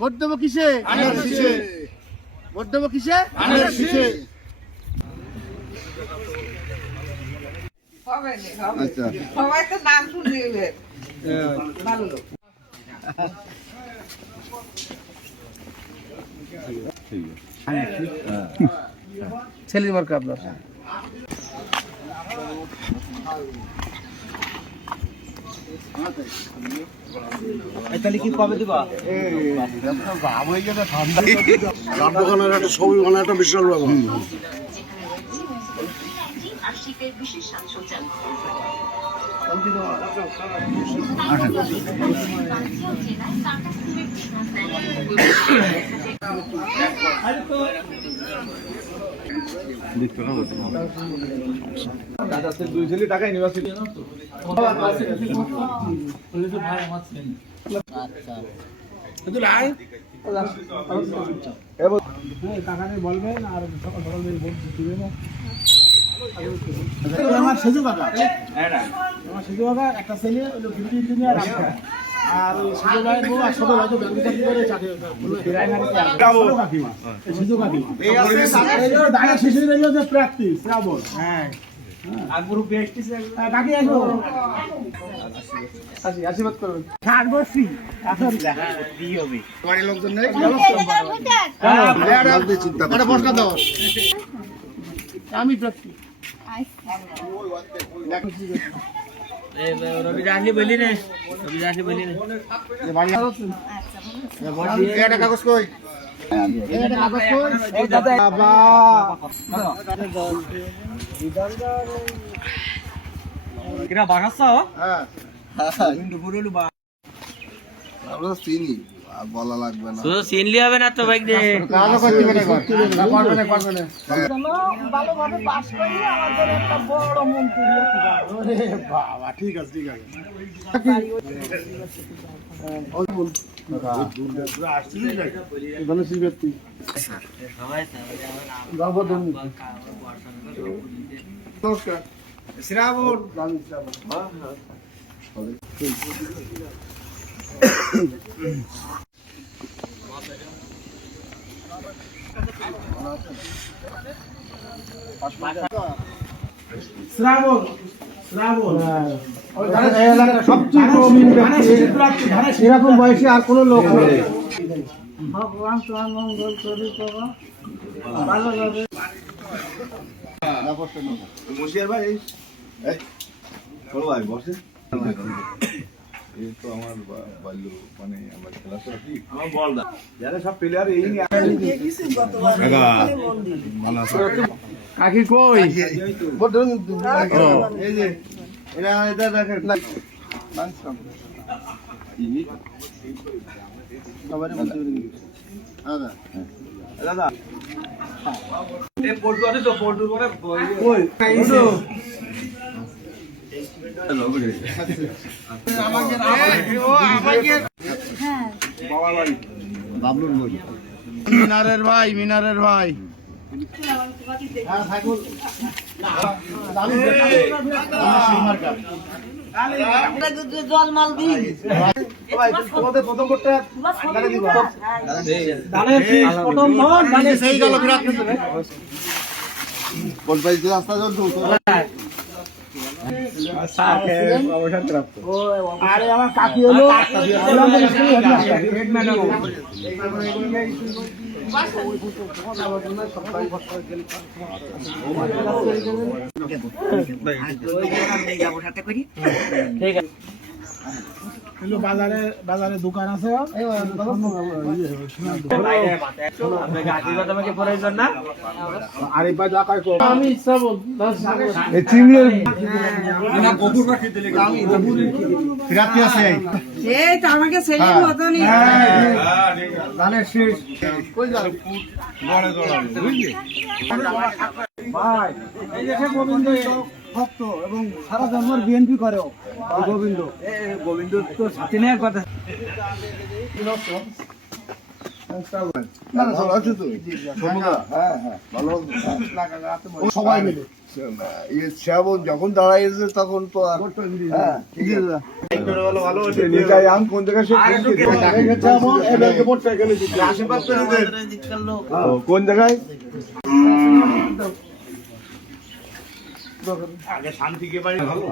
Vote দেবো কিসে? Vote দেবো কিসে? আচ্ছা সবাই তো নাম শুনবে ভালো লোক। ছেলে মার্কা আপনার তাহলে কি কবে দিবা? দোকানের একটা ছবি মানে একটা বিশাল ব্যাপার। দুই ছেলে টাকা ইউনিভার্সিটি বলবেন আর সকাল সকাল ভোট দিবেন। আমার সেজু কাকা, আমার সেজু কাকা একটা ছেলে হলো ডিউটি ইঞ্জিনিয়ার আর সেজু ভাই বউ আর ছোট ভাই তো ব্যাংকে চাকরি করে চাকরি কাকিমা সেজু কাকিমা দাদা শিশুর যে প্র্যাকটিস শ্রাবণ। হ্যাঁ কাকি আসবো, আশীর্বাদ করবেন। বাড়ির লোকজন নেই প্রশ্ন দাও। আমি প্রার্থী কাগজ কই চিনি বলা লাগবে না, শুধু চিনলি হবে না তো বাইক দিয়ে ভালোভাবে পাস করি আমাদের একটা বড় মন্ত্রী। বাবা ঠিক আছে ঠিক আছে। শ্রাবণ শ্রাবণ শ্রাবণ সেরকম বয়সে আর কোন লোক নেই। ভগবান তোমার মঙ্গল করি বাবা, ভালোভাবে মুশিয়ার ভাই ভাই বসে এই তো আমার বাল্য মানে আমার খেলাটা কি আমার বল দা যারা সব প্লেয়ার এই নিয়ে কাকি কই এই যে এরা এটা দেখেন দাদা এই পল্টু আছে তো পল্টুর পরে কই মিনারের ভাই মিনারের ভাই জল মাল দিই প্রথম করতে কোন পাইছে রাস্তা জন্য আরে আমার কাকি হলো ঠিক আছে। বাজারে বাজারে দোকান আছে আমি আমাকে ছেলের মতনই ভাই এই যে গোবিন্দ ভক্ত এবং সারা জন্মের বিএনপি করেও গোবিন্দ গোবিন্দ তো সাথে নেওয়ার কথা। না না ভালো আছো তো? হ্যাঁ হ্যাঁ ভালো আছো? সবাই মিলে শ্রাবণ যখন দাঁড়াইছে তখন তো আর হ্যাঁ ঠিক আছে নিকায় আম কোন জায়গায় সে কোন জায়গায় আগে শান্তি কে বাড়ি ভালো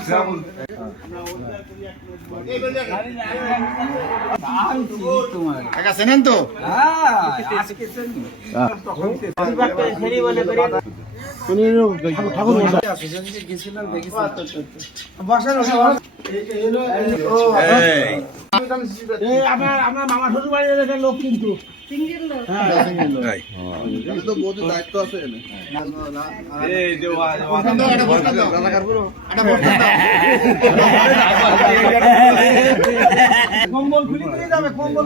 শ্রাবণ চেনেন তো ঠাকুর আপনার মামা শ্বশুর বাড়ির এলাকার লোক কিন্তু তো বহুত দায়িত্ব আছে কম্বল খুলি করে যাবে কম্বল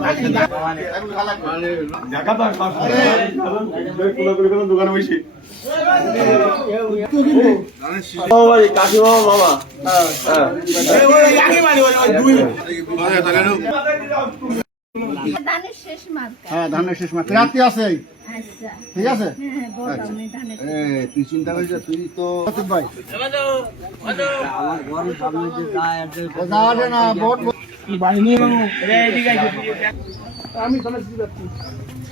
দোকানে বসে ধানের শেষ মার্কা। হ্যাঁ ধানের শেষ মাঠ রাত্রি আছে আচ্ছা ঠিক আছে হ্যাঁ বললাম আমি ধানের তুই চিন্তা করিস তুই তো ভাই আমার ঘরের সামনে যে যায় যাওয়াটা না ভোট বাড়ি নিয়ে আমি তাহলে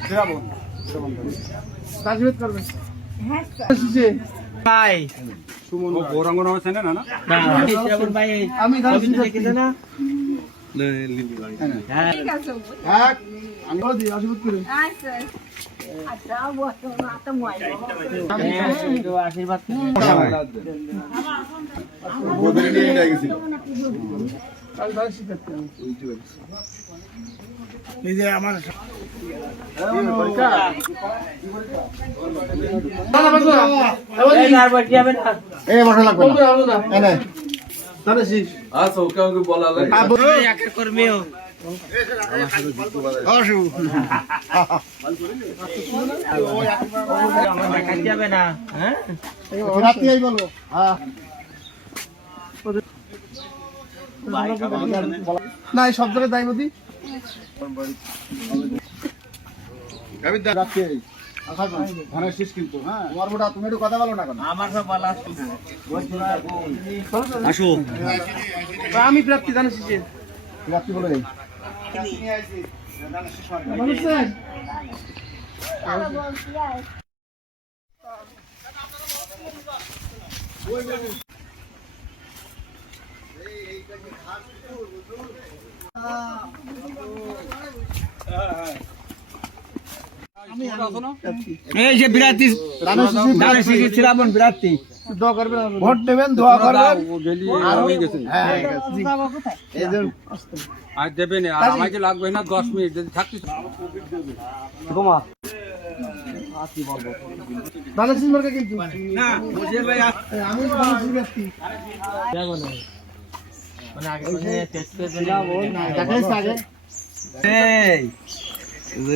শ্রাবণ রাজনীতি করবেন হ্যাঁ স্যার। ভাই সুমন গৌরাঙ্গন আছে না না ভাই আমি তাহলে না ঠিক আছে এক আমি বলে দিই আশীর্বাদ করি আচ্ছা আচ্ছা বসো না তো মই আশীর্বাদ বদলে নিয়ে গেছিল আমি তাহলে শিখাচ্ছি এই যে আমার এই বসা লাগবে না এনে তাহলে শেষ আচ্ছা ওকে ওকে বলা লাগে একা কর্মীও আমার কাজ যাবে না হ্যাঁ রাত্রি আই বলো না এই সব জায়গায় দায়ী মতি রাত্রি আই ধানের শেষ কিন্তু হ্যাঁ তোমার মোটা তুমি একটু কথা বলো না কেন আমার সব বলা আসো আমি প্রাপ্তি ধানের শেষে রাত্রি বলে যাই আরো বলছি আয় এই যে বিরাতি ধানের শীষে শ্রাবণ বিরাতি দোয়া করবেন ভোট দেবেন দোয়া করবেন হ্যাঁ আর দেবে না আর আমাকে লাগবে না 10 মিনিট যদি থাকতিস ধানের শেষ মার্কা কিন্তু না বুঝে ভাই আমি ধানের শেষ ব্যক্তি মানে আগে টেস্ট করে দিলাম দেখাইছ আগে এই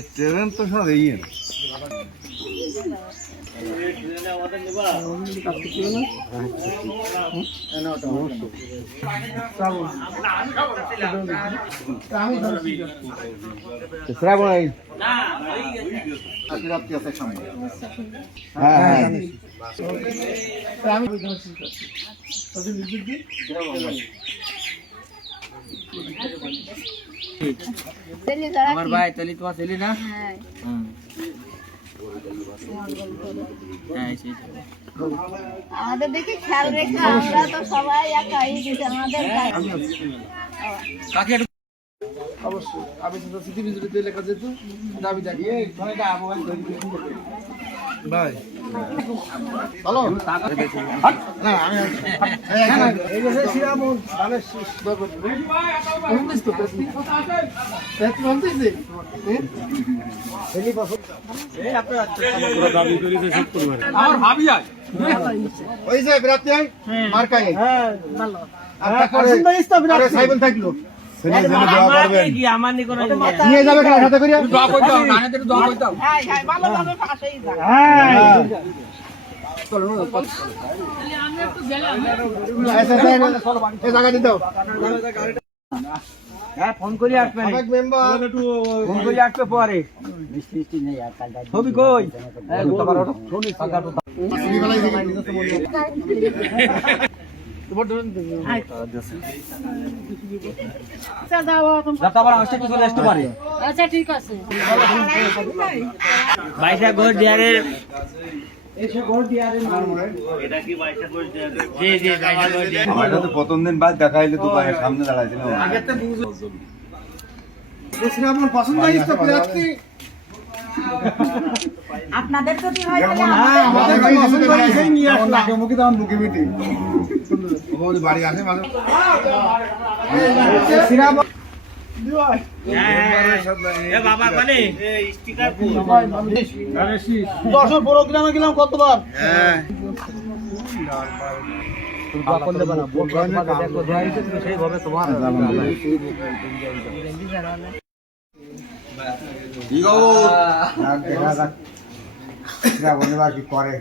ট্রেন তো সব এই শ্রাবণ আই রাত্রি আছে সামনে হ্যাঁ আমি চলি যারা আমার ভাই তাহলে তোমার ছেলে না হ্যাঁ হ্যাঁ সেই আমাদের দিকে খেয়াল রেখে আমরা তো সবাই একাই দিতে আমাদের কাকে অবশ্যই আমি তো সিটি বিজুলিতে লেখা যেত দাবি দেখি ভাই হ্যালো না আমি এই যে শ্রীরামন ধানের শেষ দোয়া করবে বলছিস তো পেটনি বলছিস আমার ভাবি আয় ওই যে বিরাট মার্কাই হ্যাঁ ভালো আরে সাইকেল থাকলো আমার নি কোনো নিয়ে যাবে কেন সাথে করে দোয়া কই দাও নানাদের দোয়া কই দাও হ্যাঁ হ্যাঁ ভালোভাবে পাশেই যা হ্যাঁ হ্যাঁ ফোন করে আসবে ফোন করে আসবে পরে ছবি কই চলে আসতে পারে আচ্ছা ঠিক আছে বাইশা ঘর দিয়ারে আমার তো প্রথম দিন বাদ দেখা হইলে দোকানের সামনে দাঁড়াইছিলাম আপনাদের যদি হয় তাহলে বাড়ি আসে মাঝে বাবা মানে দশের প্রোগ্রামে গেলাম কতবার সেইভাবে তোমার কি করে